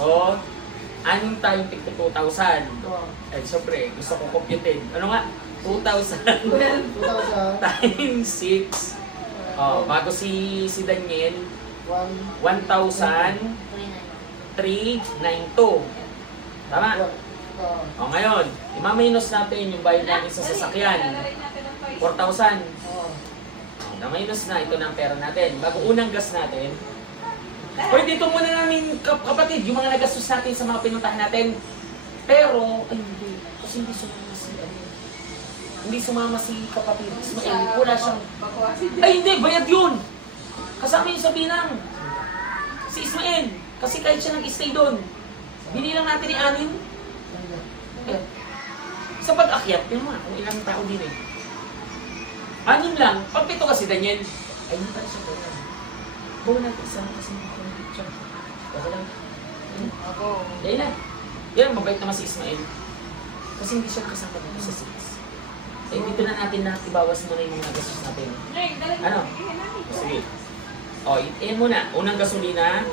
So, anim tayong tig 2,000. Oo. Eh, syempre, gusto ko computed. Ano nga? 2,000 2,000. times 6. Oh, bago si Daniel, 1,392. Tama? Oo. O ngayon, i-minus natin yung bayad natin sa sasakyan. 4,000. Oo. Na-minus na, ito na ang pera natin. Bago unang gas natin, pwede dito muna namin kapatid, yung mga nagastos natin sa mga pinuntahan natin. Pero, ay hindi. Kasi hindi sumama si kapatid. Ismael, wala siyang... Ay hindi, bayad yun! Kasama yung sa bilang. Si Ismael, kasi kahit siya nag-stay doon. Binilang natin ni Anin. Eh, sa pag-akyat, yun nga, kung ilang tao din eh. Anim lang, pag pito kasi Daniel, ay hindi pala siya ganyan. Bawa natin isa kasi hindi ko picture. Okay lang. Ako. Yan na. Yan, mabait naman si Ismael. Kasi hindi siya kasama dito sa 6. Eh, dito na natin na ibawas muna yung mga gastos natin. Ano? Sige. O, iyan muna. Unang gasolina.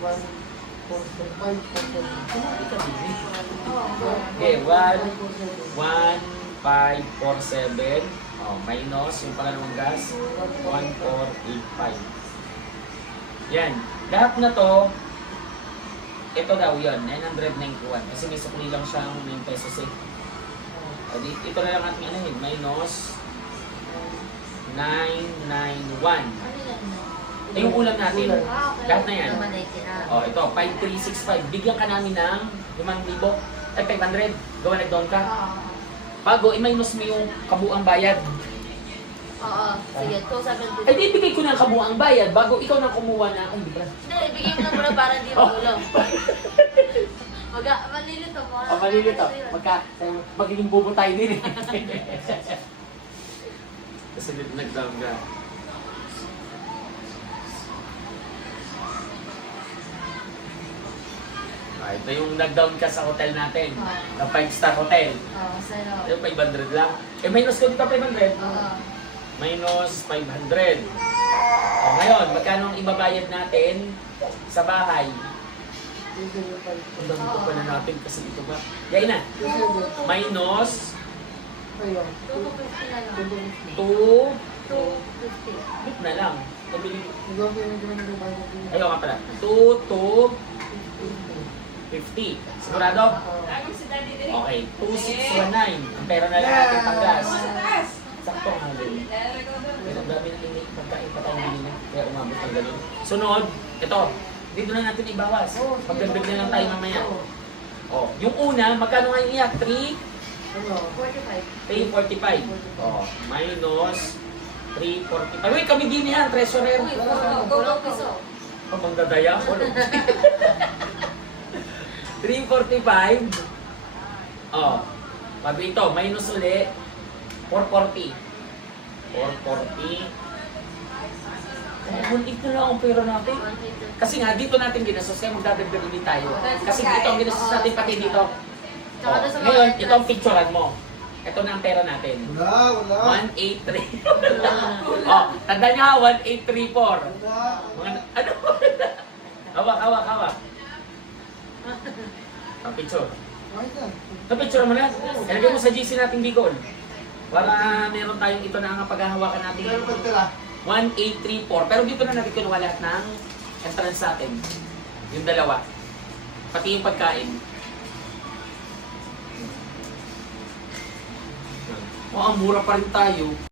1,445. Okay, 1,547. O, minus yung pangalawang gas. 1,485. Yan. Lahat na to, ito daw yun, 991. Kasi may sukli lang siyang 9 pesos eh. O, ito na lang ating anahin, minus 991. Ito yung ulam natin. Lahat na yan. O, ito, 5,365. Bigyan ka namin ng 5,000. Ay, 500. Gawa nag-down ka. Bago, i-minus mo yung kabuang bayad. Oo, sige. 2,750. Ay, di ibigay ko na ang kabuang bayad bago ikaw nang kumuha na. Ay, di ba? Hindi, ibigay mo na muna para hindi magulo. Malilito mo. O, malilito. Magiging bubo tayo din eh. Kasi nag-down ka. Ah, ito yung nag-down ka sa hotel natin. Na 5-star hotel. Oo, sa'yo. Yung 500 lang. Eh, minus ko dito 500. Oo. Minus 500. O, ngayon, magkano ang ibabayad natin sa bahay? Ang dami ko pa na natin kasi ito ba? Yan na. Minus 250 na lang. 2. 250. Bit na lang. Ayaw nga pala. 2 to 50. Sigurado? Okay. 2,619. Ang pera na lang natin pang gas. Sakto nga din. Pero ang dami na ini pagkain pa tayo nila. Kaya umabot ng ganun. Sunod, ito. Dito na natin ibawas. Magdagdag na lang tayo mamaya. Oh, yung una, magkano nga iyak? 45. 345. Oh, minus 345. Ay, wait, kami din yan, treasurer. Uy, go piso. Oh, magdadaya ako. 345. Oh, sabi ito, minus uli, 440. 440. Oh, ito na ang pera natin. Kasi nga, dito natin ginastos, kaya magdadagdag ulit tayo. Kasi dito ang ginastos natin pati dito. Oh, ngayon, ito ang picturean mo. Ito na ang pera natin. Wala. 183. Oh, tanda niyo ha, 1834. Mga, ano? Hawak. Ang picture. Picture mo na. Ilagay mo sa GC nating Bicol. Para meron tayong ito na ang paghahawakan natin. 1834. Pero dito na natin kinuha lahat ng entrance natin. Yung dalawa. Pati yung pagkain. Oh, ang mura pa rin tayo.